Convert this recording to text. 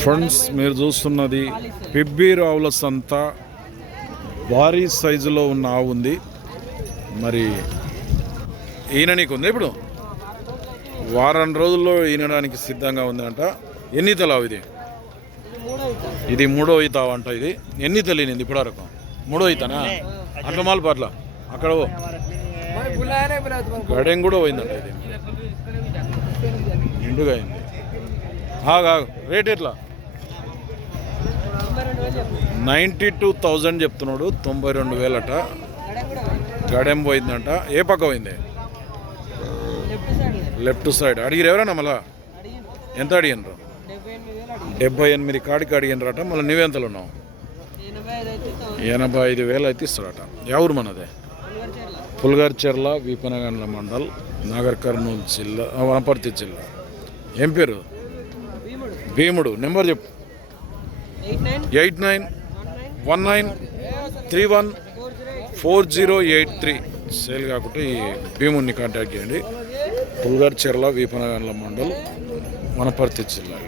Friends, మీరు చూస్తున్నది పిబ్బీరు ఆవుల సంత. భారీ సైజులో ఉన్న ఆవు ఉంది. మరి ఈయన నీకు ఉంది ఇప్పుడు వారం రోజుల్లో ఈనడానికి సిద్ధంగా ఉందంట. ఎన్ని తలావు ఇది? ఇది మూడో ఈత అంట. ఇది ఎన్ని తెలియనింది ఇప్పుడు వరకు? మూడో ఈతనా? అట్లా మాలపాట్ల అక్కడ గడెం కూడా పోయిందంట. ఇది నిండుగా అయింది. రేట్ ఎట్లా? 92,000 చెప్తున్నాడు. 92,000 అట. గడెం పోయిందంట. ఏ పక్క పోయింది? Left side. అడిగిరు ఎవరన్నా? మళ్ళా ఎంత అడిగినరు? 78 కాడికి అడిగినరట. మళ్ళీ నువ్వెంతలు ఉన్నావు? 85,000 అయితే ఇస్తాడట. ఎవరు మనదే? పుల్గర్చెర్ల, వీపనగండ్ల మండల్, నాగర్ కర్నూలు జిల్లా, వనపర్తి జిల్లా. ఏం పేరు? భీముడు. నెంబర్ చెప్పు. 8919314083. సేల్ కాకుంటే ఈ భీముడిని కాంటాక్ట్ చేయండి. పుల్గర్చెర్ల, వీపనగండ్ల మండల్, వనపర్తి జిల్లా.